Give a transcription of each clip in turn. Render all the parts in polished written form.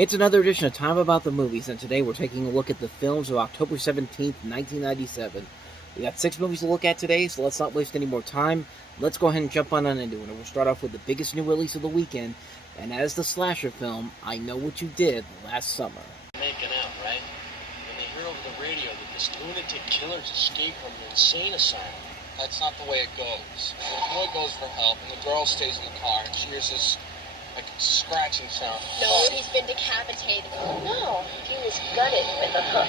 It's another edition of Time About the Movies, and today we're taking a look at the films of October 17th, 1997. We got 6 movies to look at today, so let's not waste any more time. Let's go ahead and jump on into it. We'll start off with the biggest new release of the weekend, and as the slasher film, I Know What You Did Last Summer. Making out, right? And they hear over the radio that this lunatic killer's escaped from an insane asylum. That's not the way it goes. The boy goes for help, and the girl stays in the car, and she hears this, scratching sound. No, he's been decapitated. No, he was gutted with a hook.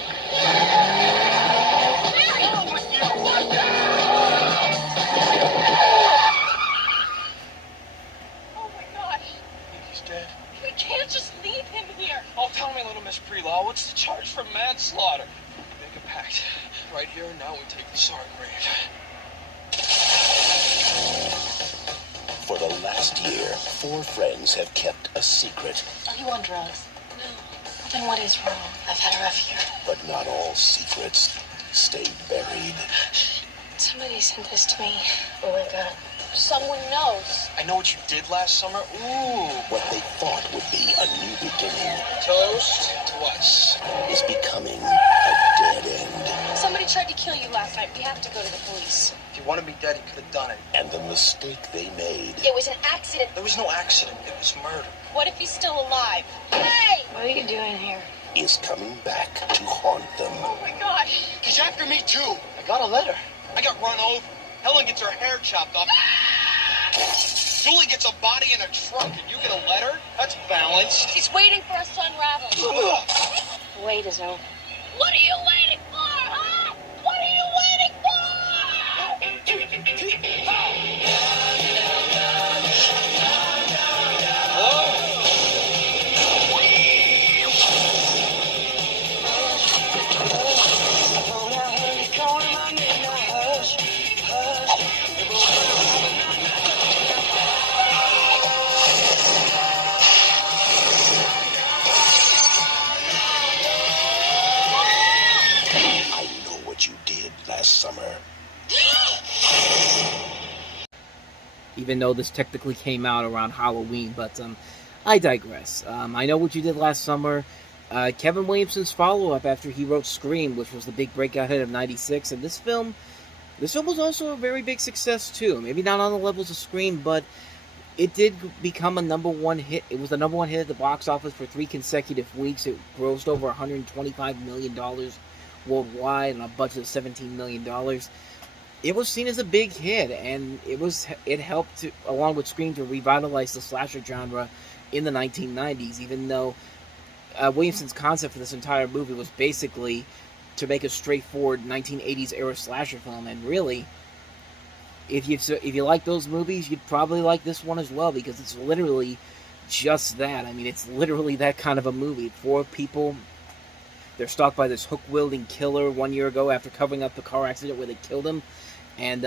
Oh my gosh. Think he's dead? We can't just leave him here. Oh, tell me, little Miss Prelaw, what's the charge for manslaughter? Make a pact. Right here and now we take the Sarn grave. For the last year, 4 friends have kept a secret. Are you on drugs? No. Then what is wrong? I've had a rough year. But not all secrets stay buried. Somebody sent this to me. Oh my God. Someone knows. I know what you did last summer. Ooh. What they thought would be a new beginning Toast to us. is becoming a dead end. Somebody tried to kill you last night. We have to go to the police. If you wanted me dead, you could have done it. And the mistake they made It was an accident. There was no accident. It was murder. What if he's still alive? Hey! What are you doing here? is coming back to haunt them. Oh my gosh. He's after me, too. I got a letter. I got run over. Helen gets her hair chopped off. Julie gets a body in a trunk, and you get a letter? That's balanced. He's waiting for us to unravel. The wait is over. What are you waiting for, huh? What are you waiting Summer. Even though this technically came out around Halloween, but I digress. I Know What You Did Last Summer. Kevin Williamson's follow-up after he wrote Scream, which was the big breakout hit of '96, and this film was also a very big success too. Maybe not on the levels of Scream, but it did become a #1 hit. It was the #1 hit at the box office for 3 consecutive weeks. It grossed over $125 million worldwide on a budget of $17 million. It was seen as a big hit, and it helped to, along with Scream, to revitalize the slasher genre in the 1990s, even though Williamson's concept for this entire movie was basically to make a straightforward 1980s era slasher film. And really, if you like those movies, you'd probably like this one as well, because it's literally just that. I mean, it's literally that kind of a movie. 4 people, they're stalked by this hook-wielding killer 1 year ago after covering up the car accident where they killed him. And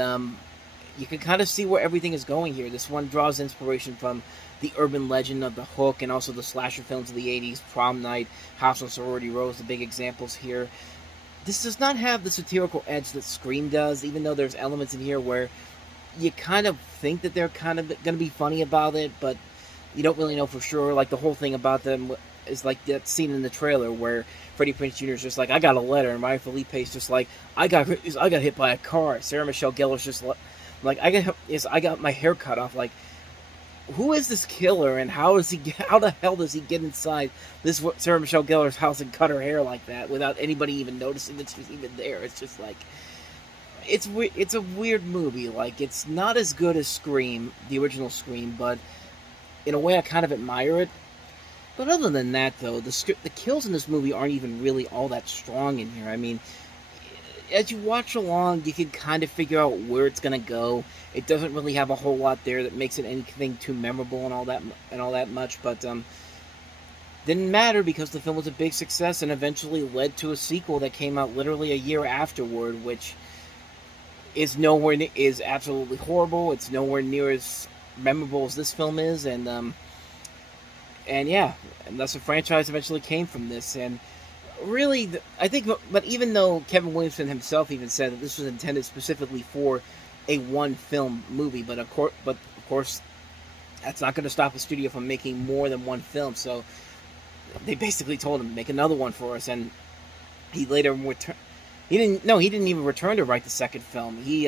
you can kind of see where everything is going here. This one draws inspiration from the urban legend of the Hook and also the slasher films of the 80s, Prom Night, House on Sorority Row, the big examples here. This does not have the satirical edge that Scream does, even though there's elements in here where you kind of think that they're kind of going to be funny about it, but you don't really know for sure. Like, the whole thing about them is like that scene in the trailer where Freddie Prinze Jr. is just like, I got a letter, and Maya Felipe's just like, I got hit by a car. Sarah Michelle Gellar's just like, I got my hair cut off. Like, who is this killer, and how the hell does he get inside this Sarah Michelle Gellar's house and cut her hair like that without anybody even noticing that she's even there? It's just like, it's a weird movie. Like, it's not as good as Scream, the original Scream, but in a way I kind of admire it. But other than that, though, the kills in this movie aren't even really all that strong in here. I mean, as you watch along, you can kind of figure out where it's going to go. It doesn't really have a whole lot there that makes it anything too memorable and all that much. But didn't matter, because the film was a big success and eventually led to a sequel that came out literally a year afterward, which is absolutely horrible. It's nowhere near as memorable as this film is, and yeah, and thus the franchise eventually came from this. And really, I think, but even though Kevin Williamson himself even said that this was intended specifically for a one-film movie, but of course, that's not going to stop the studio from making more than one film. So they basically told him to make another one for us, and he later returned. He didn't even return to write the second film. He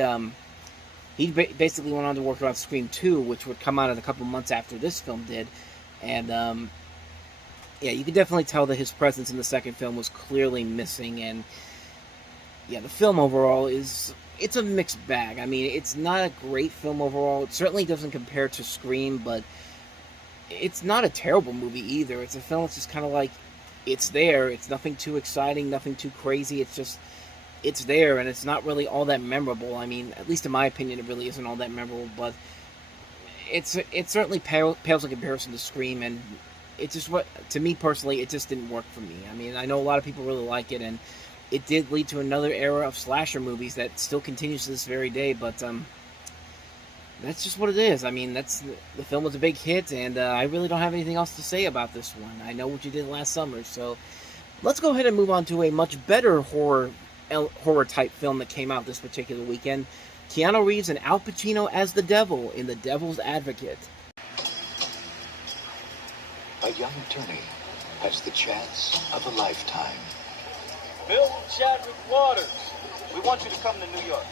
basically went on to work on Scream 2, which would come out in a couple months after this film did, and yeah, you could definitely tell that his presence in the second film was clearly missing, and yeah, the film overall it's a mixed bag. I mean, it's not a great film overall. It certainly doesn't compare to Scream, but it's not a terrible movie either. It's a film that's just kind of like, it's there. It's nothing too exciting, nothing too crazy. It's there, and it's not really all that memorable. I mean, at least in my opinion, it really isn't all that memorable, but it certainly pales in comparison to Scream, and it just, to me personally, it just didn't work for me. I mean, I know a lot of people really like it, and it did lead to another era of slasher movies that still continues to this very day, but that's just what it is. I mean, the film was a big hit, and I really don't have anything else to say about this one. I know what you did last summer, so let's go ahead and move on to a much better horror type film that came out this particular weekend. Keanu Reeves and Al Pacino as the devil in The Devil's Advocate. A young attorney has the chance of a lifetime. Bill Chadwick Waters, we want you to come to New York.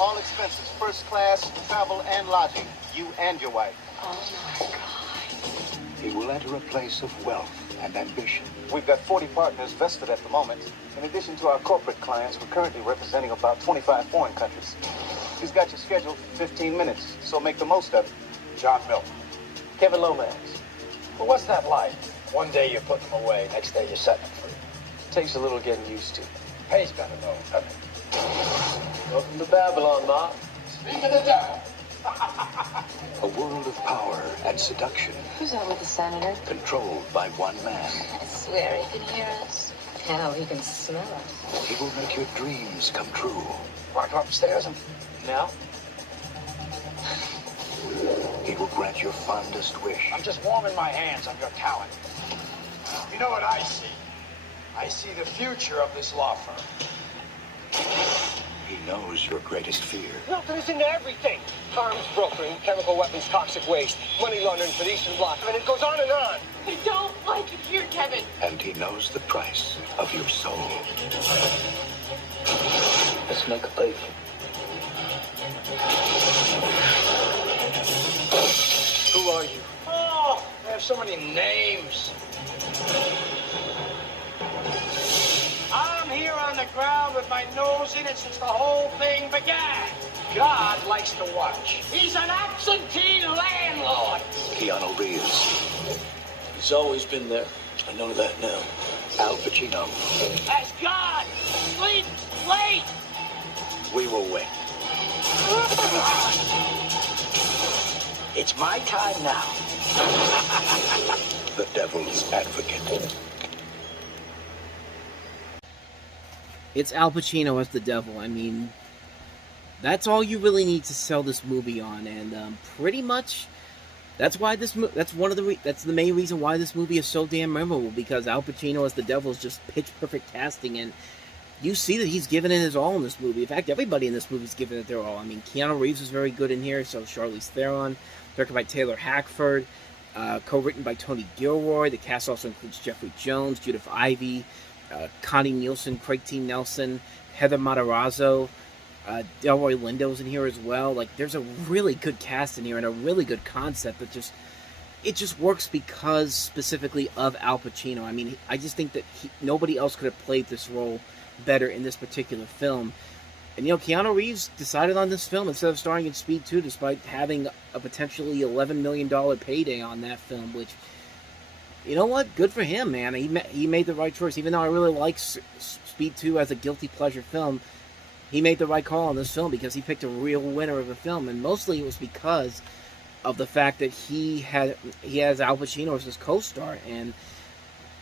All expenses, first class, travel and lodging. You and your wife. Oh my God. He will enter a place of wealth and ambition. We've got 40 partners vested at the moment. In addition to our corporate clients, we're currently representing about 25 foreign countries. He's got you scheduled for 15 minutes, so make the most of it. John Milton. Kevin Lomax. Well, what's that like? One day you put them away, next day you set them free. Takes a little getting used to. Pay's gotta know, doesn't it? Welcome to Babylon, Ma. Speak of the devil. A world of power and seduction, Who's that with the senator? controlled by one man. I swear he can hear us. Hell, he can smell us. He will make your dreams come true. Want to go upstairs and... Now? He will grant your fondest wish. I'm just warming my hands on your talent. You know what I see? I see the future of this law firm. He knows your greatest fear. Milton's into everything. Arms brokering, chemical weapons, toxic waste, money laundering for the Eastern Bloc. I mean, it goes on and on. I don't like it here, Kevin. And he knows the price of your soul. Let's make a play. Who are you? Oh, I have so many names. I'm here on the ground with my nose in it since the whole thing began. God likes to watch. He's an absentee landlord. Keanu Reeves, He's always been there. I know that now. Al Pacino. As God sleeps late. We will win. It's my time now. The Devil's Advocate. It's Al Pacino as the devil. I mean, that's all you really need to sell this movie on, and pretty much that's why that's the main reason why this movie is so damn memorable, because Al Pacino as the devil is just pitch perfect casting, and you see that he's given it his all in this movie. In fact, everybody in this movie's given it their all. I mean, Keanu Reeves is very good in here, so Charlize Theron, directed by Taylor Hackford, co-written by Tony Gilroy. The cast also includes Jeffrey Jones, Judith Ivey, Connie Nielsen, Craig T. Nelson, Heather Matarazzo, Delroy Lindo's in here as well. Like, there's a really good cast in here and a really good concept, but it just works because specifically of Al Pacino. I mean, I just think that nobody else could have played this role better in this particular film. And, Keanu Reeves decided on this film instead of starring in Speed 2, despite having a potentially $11 million payday on that film, which, you know what? Good for him, man. He made the right choice. Even though I really like Speed 2 as a guilty pleasure film, he made the right call on this film because he picked a real winner of a film, and mostly it was because of the fact that he has Al Pacino as his co-star, and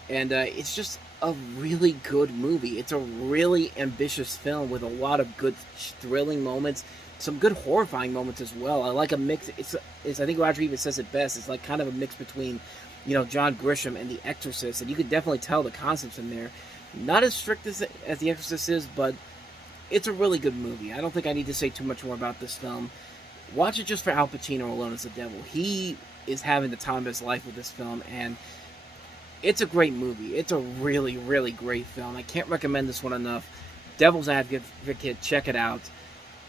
it's just a really good movie. It's a really ambitious film with a lot of good thrilling moments, some good horrifying moments as well. I like a mix. It's I think Roger even says it best. It's like kind of a mix between, John Grisham and The Exorcist, and you could definitely tell the concepts in there. Not as strict as The Exorcist is, but it's a really good movie. I don't think I need to say too much more about this film. Watch it just for Al Pacino alone as the devil. He is having the time of his life with this film, and It's a great movie. It's a really, really great film. I can't recommend this one enough. Devil's Advocate, check it out.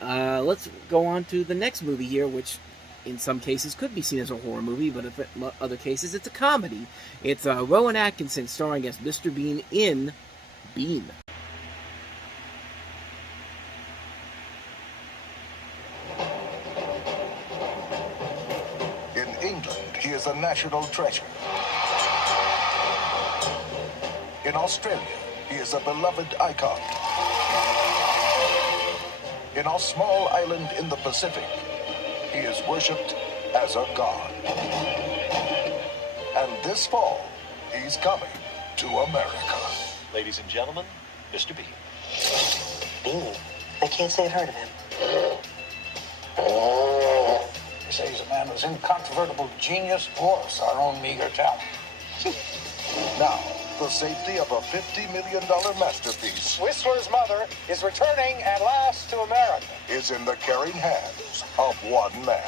Let's go on to the next movie here, which in some cases could be seen as a horror movie, but in other cases it's a comedy. It's Rowan Atkinson starring as Mr. Bean in Bean. In England, he is a national treasure. In Australia, he is a beloved icon. In a small island in the Pacific, he is worshipped as a god. And this fall, he's coming to America. Ladies and gentlemen, Mr. Bean. Bean? I can't say I've heard of him. They say he's a man whose incontrovertible genius dwarfs our own meager talent. Now, the safety of a $50 million masterpiece Whistler's mother is returning at last to America. is in the caring hands of one man.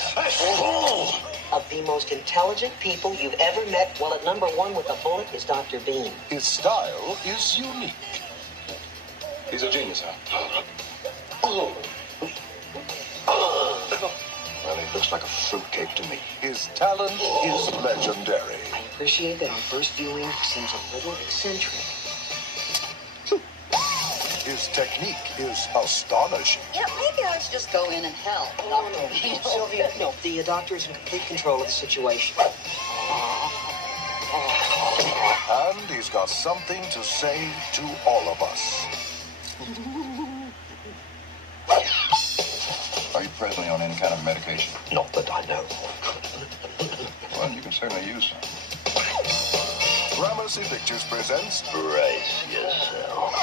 Of the most intelligent people you've ever met, well, at number one with a bullet is Dr. Bean. His style is unique. He's a genius, huh? Well, he looks like a fruitcake to me. His talent is legendary. I appreciate that on first viewing he seems a little eccentric. His technique is astonishing. Yeah, maybe I should just go in and help. No, Sylvia, no, the doctor is in complete control of the situation. And he's got something to say to all of us. Are you presently on any kind of medication? Not that I know. Well, you can certainly use some. Gramercy Pictures presents Brace yourself.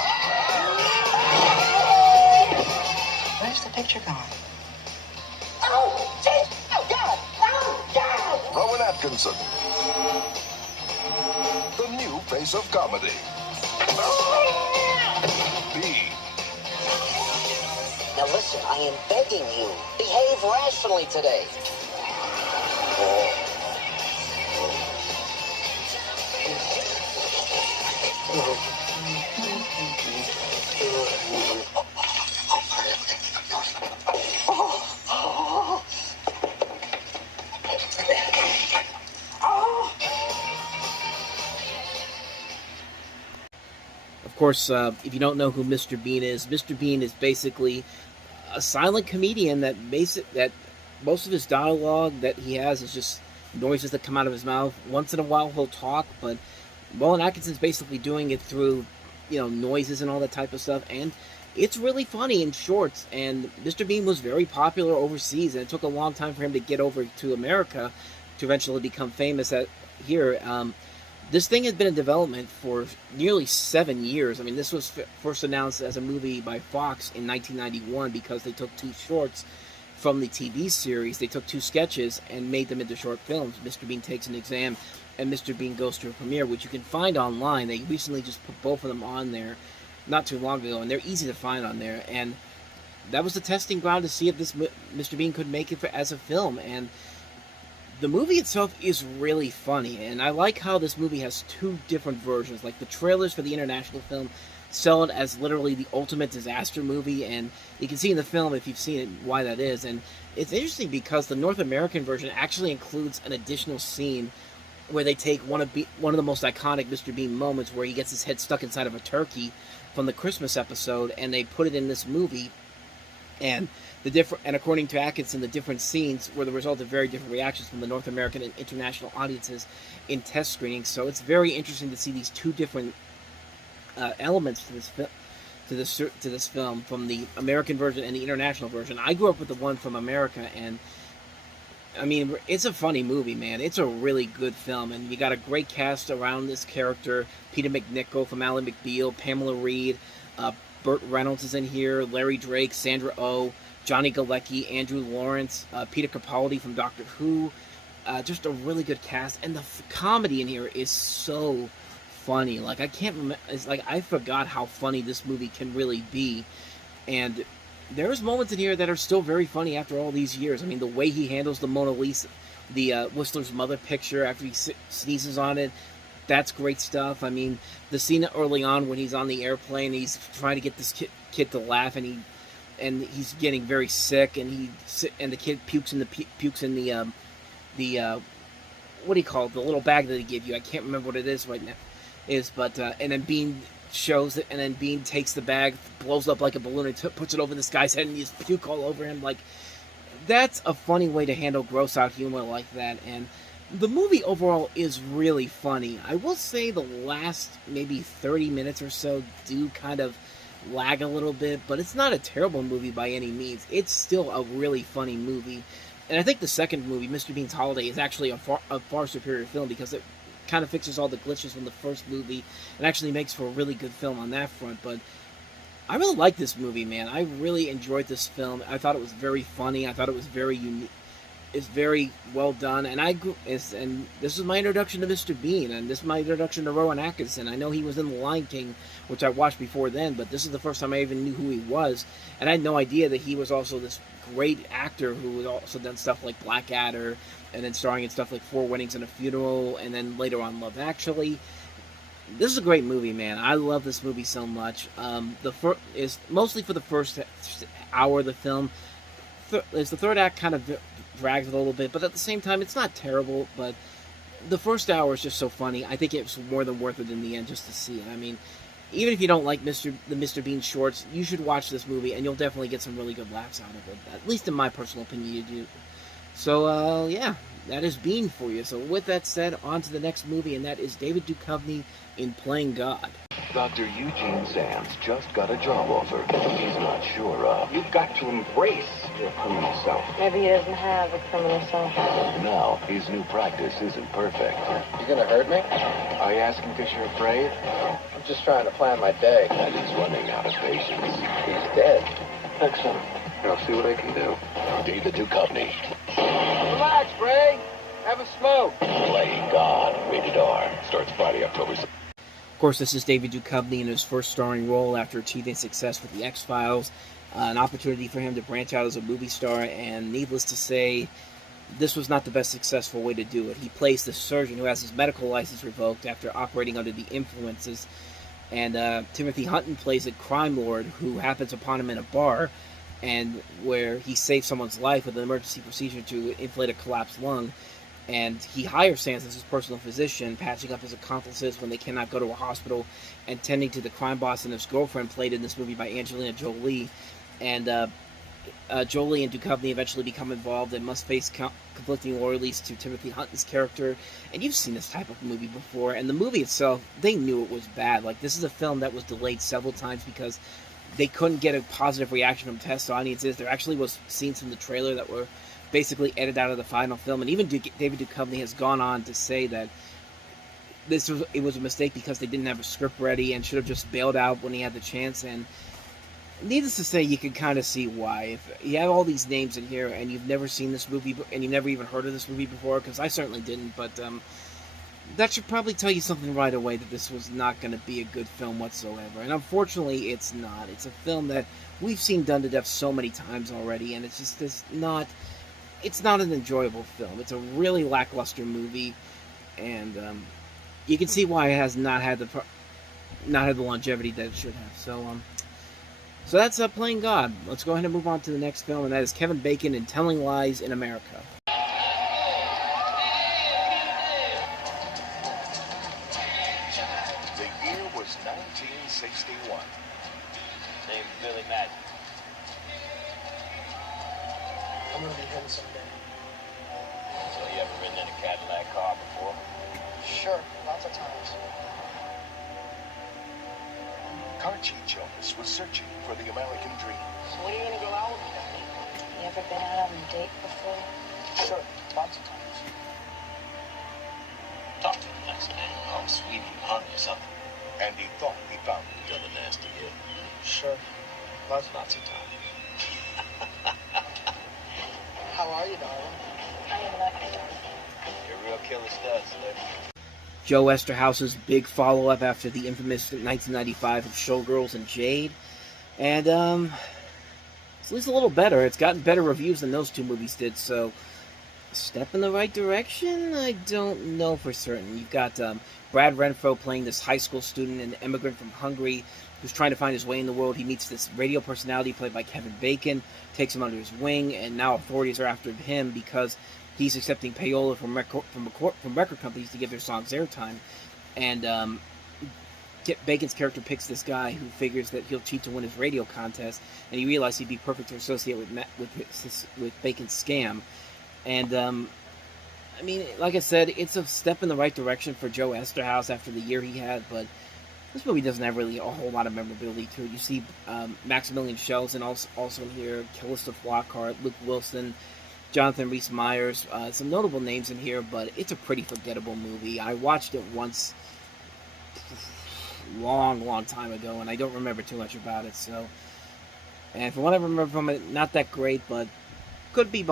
Where's the picture gone? Oh, jeez! Oh, God! Oh, God! Rowan Atkinson, the new face of comedy. Bean, Now listen, I am begging you, behave rationally today. Of course, if you don't know who Mr. Bean is basically a silent comedian that most of his dialogue that he has is just noises that come out of his mouth. Once in a while he'll talk, but Rowan Atkinson's basically doing it through, noises and all that type of stuff, and it's really funny in shorts. And Mr. Bean was very popular overseas, and it took a long time for him to get over to America to eventually become famous here. This thing has been in development for nearly 7 years. I mean, this was first announced as a movie by Fox in 1991 because they took 2 shorts from the TV series. They took 2 sketches and made them into short films. Mr. Bean Takes an Exam and Mr. Bean Goes to a Premiere, which you can find online. They recently just put both of them on there not too long ago, and they're easy to find on there. And that was the testing ground to see if this Mr. Bean could make it as a film. And the movie itself is really funny, and I like how this movie has 2 different versions. Like, the trailers for the international film sell it as literally the ultimate disaster movie, and you can see in the film, if you've seen it, why that is. And it's interesting because the North American version actually includes an additional scene where they take one of the most iconic Mr. Bean moments, where he gets his head stuck inside of a turkey from the Christmas episode, and they put it in this movie. And according to Atkinson, the different scenes were the result of very different reactions from the North American and international audiences in test screenings. So it's very interesting to see these 2 different elements to this film, from the American version and the international version. I grew up with the one from America, and I mean, it's a funny movie, man. It's a really good film, and you got a great cast around this character. Peter McNichol from Ally McBeal, Pamela Reed, Burt Reynolds is in here, Larry Drake, Sandra Oh, Johnny Galecki, Andrew Lawrence, Peter Capaldi from Doctor Who. Just a really good cast, and the comedy in here is so funny. Like, I can't remember. It's like I forgot how funny this movie can really be, and there's moments in here that are still very funny after all these years. I mean, the way he handles the Mona Lisa, the Whistler's mother picture after he sneezes on it, that's great stuff. I mean, the scene early on when he's on the airplane, he's trying to get this kid to laugh, and he's getting very sick, and the kid pukes in the what do you call it? The little bag that they give you. I can't remember what it is right now. But and then Bean shows it, and then Bean takes the bag, blows up like a balloon, and puts it over this guy's head, and he's puke all over him. Like, that's a funny way to handle gross out humor like that. And the movie overall is really funny. I will say the last maybe 30 minutes or so do kind of lag a little bit, but it's not a terrible movie by any means. It's still a really funny movie. And I think the second movie, Mr. Bean's Holiday, is actually a far superior film because it kind of fixes all the glitches from the first movie and actually makes for a really good film on that front. But I really like this movie, man. I really enjoyed this film. I thought it was very funny. I thought it was very unique. It's very well done. And and this is my introduction to Mr. Bean, and this is my introduction to Rowan Atkinson. I know he was in The Lion King, which I watched before then, but this is the first time I even knew who he was. And I had no idea that he was also this great actor who had also done stuff like Blackadder, and then starring in stuff like Four Weddings and a Funeral, and then later on Love Actually. This is a great movie, man. I love this movie so much. Is mostly for the first hour of the film. The third act kind of drags it a little bit, but at the same time, it's not terrible. But the first hour is just so funny. I think it's more than worth it in the end just to see it. I mean, even if you don't like the Mr. Bean shorts, you should watch this movie, and you'll definitely get some really good laughs out of it. At least in my personal opinion, you do. So, yeah, that is Bean for you. So with that said, on to the next movie, and that is David Duchovny in Playing God. Dr. Eugene Sands just got a job offer he's not sure of. You've got to embrace your criminal self. Maybe he doesn't have a criminal self. Now, his new practice isn't perfect. You gonna hurt me? Are you asking because you're afraid? I'm just trying to plan my day. And he's running out of patience. He's dead. Excellent. I'll see what I can do. David Duchovny. Relax, Ray. Have a smoke. Playing God. Rated R. Starts Friday, October 6th. Of course, this is David Duchovny in his first starring role after achieving success with The X-Files. An opportunity for him to branch out as a movie star, and needless to say, this was not the best successful way to do it. He plays the surgeon who has his medical license revoked after operating under the influences, and Timothy Hutton plays a crime lord who happens upon him in a bar, and where he saves someone's life with an emergency procedure to inflate a collapsed lung. And he hires Sands as his personal physician, patching up his accomplices when they cannot go to a hospital, and tending to the crime boss and his girlfriend, played in this movie by Angelina Jolie. And Jolie and Duchovny eventually become involved and must face conflicting loyalties to Timothy Hutton's character. And you've seen this type of movie before. And the movie itself, they knew it was bad. Like, this is a film that was delayed several times because they couldn't get a positive reaction from test audiences. There actually was scenes from the trailer that were basically edited out of the final film, and even David Duchovny has gone on to say that it was a mistake because they didn't have a script ready and should have just bailed out when he had the chance. And needless to say, you can kind of see why. If you have all these names in here and you've never seen this movie and you've never even heard of this movie before, because I certainly didn't, but that should probably tell you something right away, that this was not going to be a good film whatsoever. And unfortunately, it's not. It's a film that we've seen done to death so many times already, and it's not an enjoyable film. It's a really lackluster movie, and you can see why it has not had the longevity that it should have. So that's Playing God. Let's go ahead and move on to the next film, and that is Kevin Bacon in Telling Lies in America. The year was 1961. Name's Billy Madden. I'm gonna be him someday. So you ever ridden in a Cadillac car before? Sure, lots of times. Carchie Jones was searching for the American dream. So when are you gonna go out with me, Daddy? You ever been out on a date before? Sure, lots of times. Talk to the next man. Oh, sweetie, honey, or something. And he thought he found it. You're the nasty kid. Sure, lots of times. How are you, darling? I am not your daughter. You're a real killer stud, Slick. Joe Esterhouse's big follow-up after the infamous 1995 of Showgirls and Jade. And, it's at least a little better. It's gotten better reviews than those two movies did, so Step in the right direction? I don't know for certain. You've got Brad Renfro playing this high school student, an immigrant from Hungary who's trying to find his way in the world. He meets this radio personality played by Kevin Bacon, takes him under his wing, and now authorities are after him because he's accepting payola from record companies to give their songs airtime. And Bacon's character picks this guy who figures that he'll cheat to win his radio contest, and he realizes he'd be perfect to associate with Bacon's scam. And, I mean, like I said, it's a step in the right direction for Joe Esterhaus after the year he had, but this movie doesn't have really a whole lot of memorability to it. You see Maximilian Schell's and also in here, Calista Flockhart, Luke Wilson, Jonathan Rhys-Meyers, some notable names in here, but it's a pretty forgettable movie. I watched it once long time ago, and I don't remember too much about it, so... And from what I remember from it, not that great, but could be.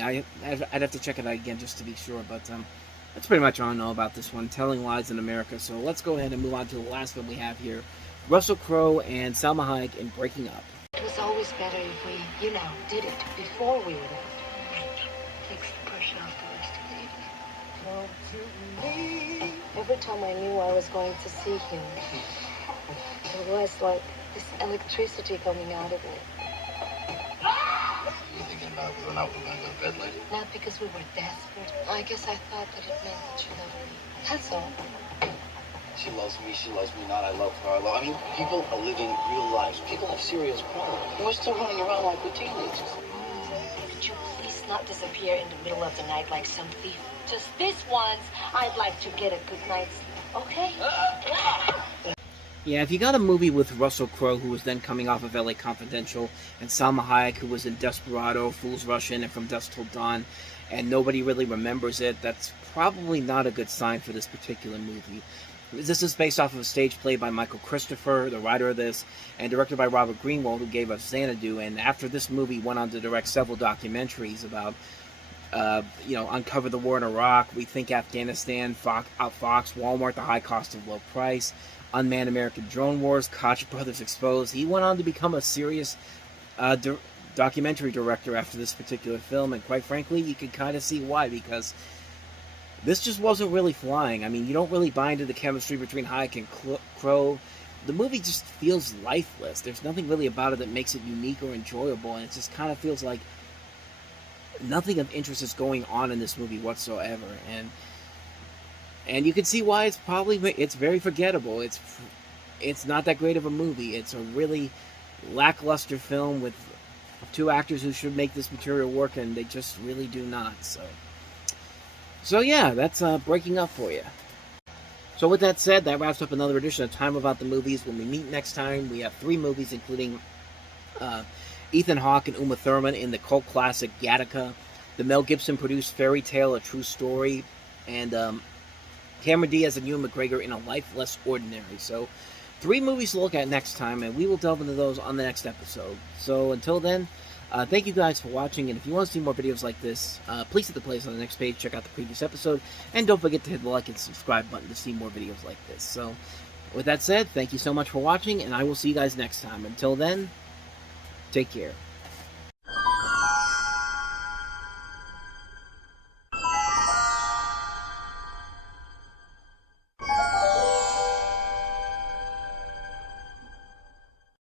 I'd have to check it out again just to be sure, but that's pretty much all I know about this one, Telling Lies in America. So let's go ahead and move on to the last one we have here, Russell Crowe and Salma Hayek in Breaking Up. It was always better if we, did it before we were there. Takes the pressure off the rest of it. Every time I knew I was going to see him, it was like this electricity coming out of me. You thinking about whether or not we're going to go to bed later? Not because we were desperate. I guess I thought that it meant that you loved me. That's all. She loves me not. I love her. I mean, people are living real lives. People have serious problems. We're still running around like we're teenagers. Could you please not disappear in the middle of the night like some thief? Just this once, I'd like to get a good night's sleep, okay? Yeah, if you got a movie with Russell Crowe, who was then coming off of LA Confidential, and Salma Hayek, who was in Desperado, Fools Rush In, and From Dusk Till Dawn, and nobody really remembers it, that's probably not a good sign for this particular movie. This is based off of a stage play by Michael Christopher, the writer of this, and directed by Robert Greenwald, who gave us Xanadu, and after this movie went on to direct several documentaries about, Uncover the War in Iraq, We Think Afghanistan, Fox, Walmart, The High Cost of Low Price, Unmanned American Drone Wars, Koch Brothers Exposed. He went on to become a serious documentary director after this particular film, and quite frankly, you can kind of see why, because this just wasn't really flying. I mean, you don't really buy into the chemistry between Hayek and Crowe. The movie just feels lifeless. There's nothing really about it that makes it unique or enjoyable, and it just kind of feels like nothing of interest is going on in this movie whatsoever, and you can see why it's very forgettable. It's not that great of a movie. It's a really lackluster film with two actors who should make this material work, and they just really do not. So yeah, that's Breaking Up for you. So with that said, that wraps up another edition of Time About the Movies. When we meet next time, we have 3 movies, including Ethan Hawke and Uma Thurman in the cult classic Gattaca, the Mel Gibson-produced Fairy Tale, A True Story, and Cameron Diaz and Ewan McGregor in A Life Less Ordinary. So 3 movies to look at next time, and we will delve into those on the next episode. So until then, thank you guys for watching, and if you want to see more videos like this, please hit the playlist on the next page, check out the previous episode, and don't forget to hit the like and subscribe button to see more videos like this. So with that said, thank you so much for watching, and I will see you guys next time. Until then, take care.